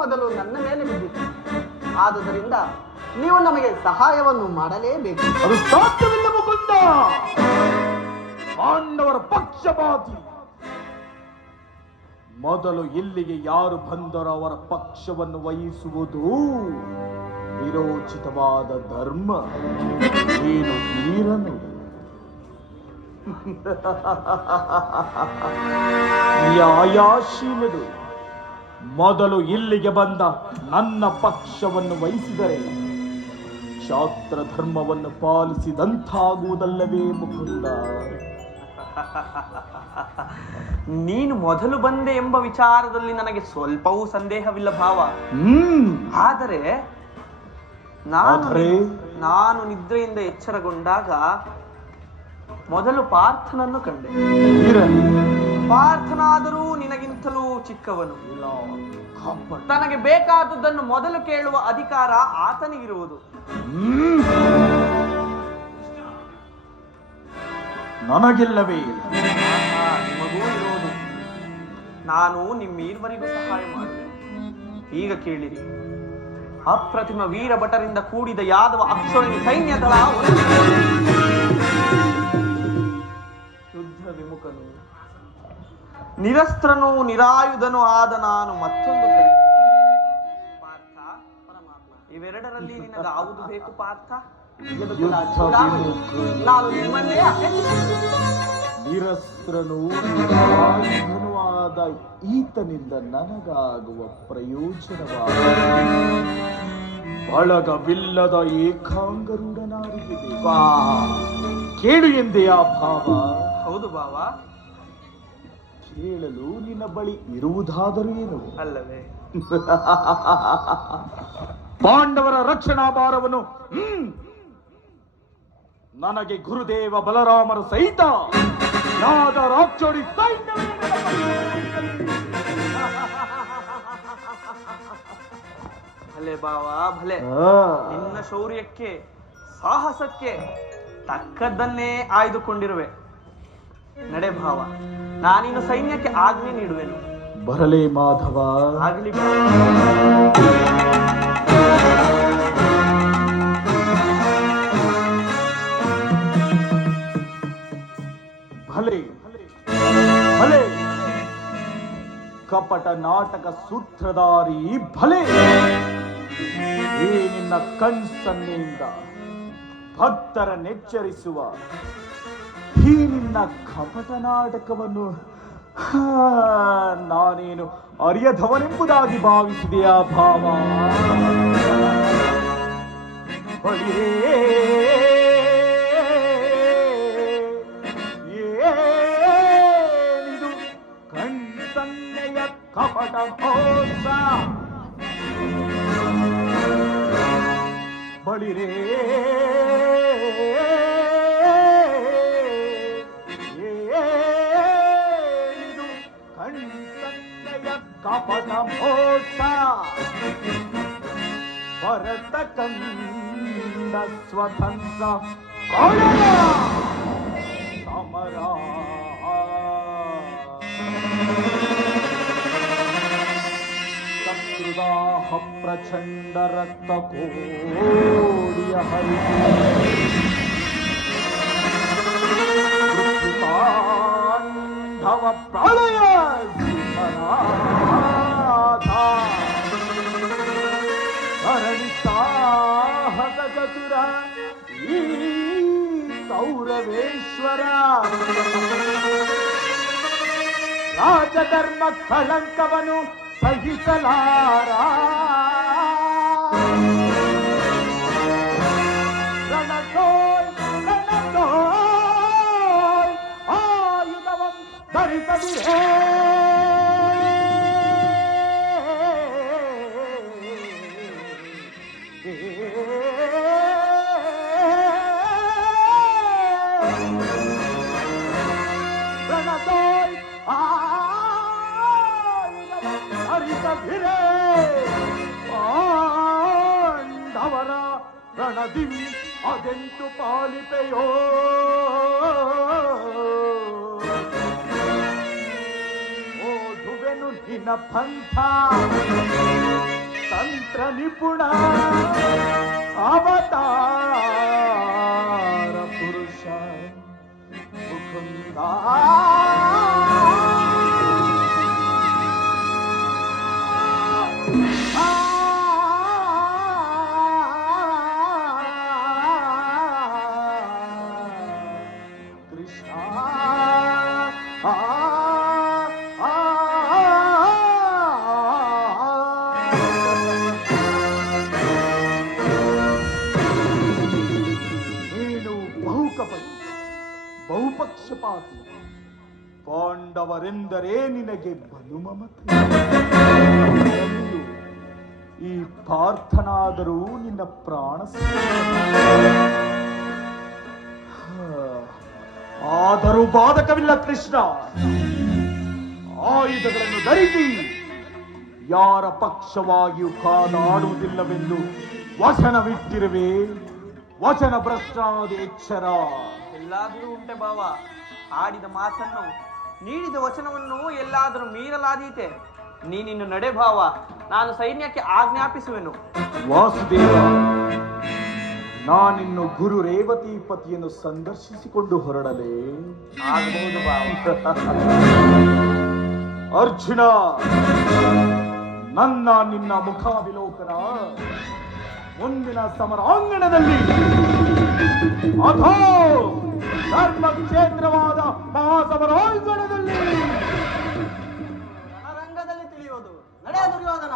ಮೊದಲು ನನ್ನ ಮೇಲೆ ಬಿದ್ದಿತು. ಆದುದರಿಂದ ನೀವು ನಮಗೆ ಸಹಾಯವನ್ನು ಮಾಡಲೇಬೇಕು. ಅದು ಸಾಧ್ಯವಿಲ್ಲ ಮುಕುಂದ. ಪಾಂಡವರ ಪಕ್ಷಪಾತಿ. ಮೊದಲು ಇಲ್ಲಿಗೆ ಯಾರು ಬಂದರೋ ಅವರ ಪಕ್ಷವನ್ನು ವಹಿಸುವುದು ವಿರೋಚಿತವಾದ ಧರ್ಮ. ಏನು ವೀರನು ನ್ಯಾಯಾಶೀಲರು. ಮೊದಲು ಇಲ್ಲಿಗೆ ಬಂದ ನನ್ನ ಪಕ್ಷವನ್ನು ವಹಿಸಿದರೆ ಕ್ಷಾತ್ರ ಧರ್ಮವನ್ನು ಪಾಲಿಸಿದಂತಾಗುವುದಲ್ಲವೇ ಮುಕುಂದ? ನೀನು ಮೊದಲು ಬಂದೆ ಎಂಬ ವಿಚಾರದಲ್ಲಿ ನನಗೆ ಸ್ವಲ್ಪವೂ ಸಂದೇಹವಿಲ್ಲ ಭಾವ. ಆದರೆ ನಾನು ನಿದ್ರೆಯಿಂದ ಎಚ್ಚರಗೊಂಡಾಗ ಮೊದಲು ಪಾರ್ಥನನ್ನು ಕಂಡೆ. ಪಾರ್ಥನಾದರೂ ನಿನಗಿಂತಲೂ ಚಿಕ್ಕವನು. ತನಗೆ ಬೇಕಾದದ್ದನ್ನು ಮೊದಲು ಕೇಳುವ ಅಧಿಕಾರ ಆತನಿಗಿರುವುದು. ನನಗಿಲ್ಲವೇ? ನಿಮಗೂ ಇರುವುದು. ನಾನು ನಿಮ್ಮೀರ್ವರಿಗೂ ಸಹಾಯ ಮಾಡುವೆ. ಈಗ ಕೇಳಿರಿ. ಅಪ್ರತಿಮ ವೀರ ಭಟರಿಂದ ಕೂಡಿದ ಯಾದವ ಅಕ್ಷೋಹಿಣಿ ಸೈನ್ಯ ದಳ ಯುದ್ಧ ವಿಮುಖನು, ನಿರಸ್ತ್ರನೂ ನಿರಾಯುಧನೂ ಆದ ನಾನು ಮತ್ತೊಂದು ಕಡೆ. ಪಾರ್ಥ, ಪರಮಾತ್ಮ, ಇವೆರಡರಲ್ಲಿ ನಿನಗಾವುದು ಬೇಕು ಪಾರ್ಥ? ನಾನು ನಿಮ್ಮನ್ನೇ ನಿರಸ್ತ್ರನೂ ನಿರಾಯುಧನೂ ಆದ ಈತನಿಂದ ನನಗಾಗುವ ಪ್ರಯೋಜನವಾದ ಬಳಗವಿಲ್ಲದ ಏಕಾಂಗರೂಢನಾರಿಗೆ ಬೇಕಾ? ಕೇಳು ಎಂದೆಯಾ ಭಾವ? ಹೌದು ಭಾವ. ಕೇಳಲು ನಿನ್ನ ಬಳಿ ಇರುವುದಾದರೂ ಏನು ಅಲ್ಲವೇ? ಪಾಂಡವರ ರಕ್ಷಣಾ ಭಾರವನ್ನು ನನಗೆ ಗುರುದೇವ ಬಲರಾಮರ ಸಹಿತ ಯಾದ ರಾಕ್ಷೋಡಿ ಸೈನ್ಯವೇ ಭಲೆ ಭಾವ ಭಲೆ. ನಿನ್ನ ಶೌರ್ಯಕ್ಕೆ ಸಾಹಸಕ್ಕೆ ತಕ್ಕದ್ದನ್ನೇ ಆಯ್ದುಕೊಂಡಿರುವೆ. ನಡೆ ಭಾವ, ನಾನಿನ್ನು ಸೈನ್ಯಕ್ಕೆ ಆಜ್ಞೆ ನೀಡುವೆನು. ಬರಲೇ ಮಾಧವ. ಆಗಲಿ ಭಲೆ ಭಲೆ. ಕಪಟ ನಾಟಕ ಸೂತ್ರಧಾರಿ ಭಲೆ. ಈ ನಿನ್ನ ಕಣ್ಸನ್ನೆಯಿಂದ ಭಕ್ತರ ನೆಚ್ಚರಿಸುವ ಈ ನಿನ್ನ ಕಪಟ ನಾಟಕವನ್ನು ನಾನೇನು ಅರಿಯದವನೆಂಬುದಾಗಿ ಭಾವಿಸಿದೆಯಾ ಭಾವ? ಏನಿದು ಕಣ್ಸನ್ನೆಯ ಕಪಟ ಮೋಸ? ಬಳಿರೇ ಕಪಟ ಮೋಸ. ಭರತ ಕಂದ ಸ್ವತಂತ್ರ ಸಮರ. ಶತ್ರುದಾಹ ಪ್ರಚಂಡ ರಕ್ತ ಕೋಡಿಯ ಹರಿಸಿ ಮೃತ್ಯುತಾಂಧವ ಪ್ರಳಯ ಸಾಹಸ ಚತುರ ಈ ಕೌರವೇಶ್ವರ. ರಾಜಧರ್ಮ ಕಳಂಕವನು ಸಹಿಸಲಾರ. ರಣತೋಯ್ ರಣತೋಯ್ ಆಯುಧವಂ ಧರಿಸದಿರೇ. ಪಾಂಡವರ ರಣದಿಂ ಅದೆಂಟು ಪಾಲಿಪೆಯೋ. ಓದುವೆನು ನಿನ್ನ ಪಂಥ. ನಿಪುಣ ಅವತಾರ ಪುರುಷ ಮುಕುಂದ. ಕೃಷ್ಣ ನೀನು ಬಹುಕಪಟಿ, ಬಹುಪಕ್ಷಪಾತಿ. ಪಾಂಡವರೆಂದರೆ ನಿನಗೆ ಬಲು ಮಮತೆ. ಈ ಪಾರ್ಥನಾದರೂ ನಿನ್ನ ಪ್ರಾಣ ಆದರೂ ಬಾಧಕವಿಲ್ಲ ಕೃಷ್ಣ. ಆಯುಧಗಳನ್ನು ಧರಿಸಿ ಯಾರ ಪಕ್ಷವಾಗಿಯೂ ಕಾದಾಡುವುದಿಲ್ಲವೆಂದು ವಚನವಿಟ್ಟಿರುವೆ. ವಚನ ಭ್ರಷ್ಟಾದ ಎಚ್ಚರ. ಎಲ್ಲಾದರೂ ಉಂಟೆ ಭಾವ, ಆಡಿದ ಮಾತನ್ನು ನೀಡಿದ ವಚನವನ್ನು ಎಲ್ಲಾದರೂ ಮೀರಲಾದೀತೆ. ನೀನಿನ್ನು ನಡೆ ಭಾವ, ನಾನು ಸೈನ್ಯಕ್ಕೆ ಆಜ್ಞಾಪಿಸುವೆನು. ವಾಸುದೇವ, ನಾನಿನ್ನು ಗುರು ರೇವತಿಪತಿಯನ್ನು ಸಂದರ್ಶಿಸಿಕೊಂಡು ಹೊರಡಲೇ? ಆಗಬಹುದು ಭಾವ. ಅರ್ಜುನ, ನನ್ನ ನಿನ್ನ ಮುಖಾವಿಲೋಕನ ಮುಂದಿನ ಸಮರಾಂಗಣದಲ್ಲಿ ಅಥೋ ಧರ್ಮಕ್ಷೇತ್ರವಾದ ಮಹಾಸಮರಾಂಗಣದಲ್ಲಿ ರಣರಂಗದಲ್ಲಿ ತಿಳಿಯುವುದು. ನಡೆ ದುರ್ಯೋಧನ.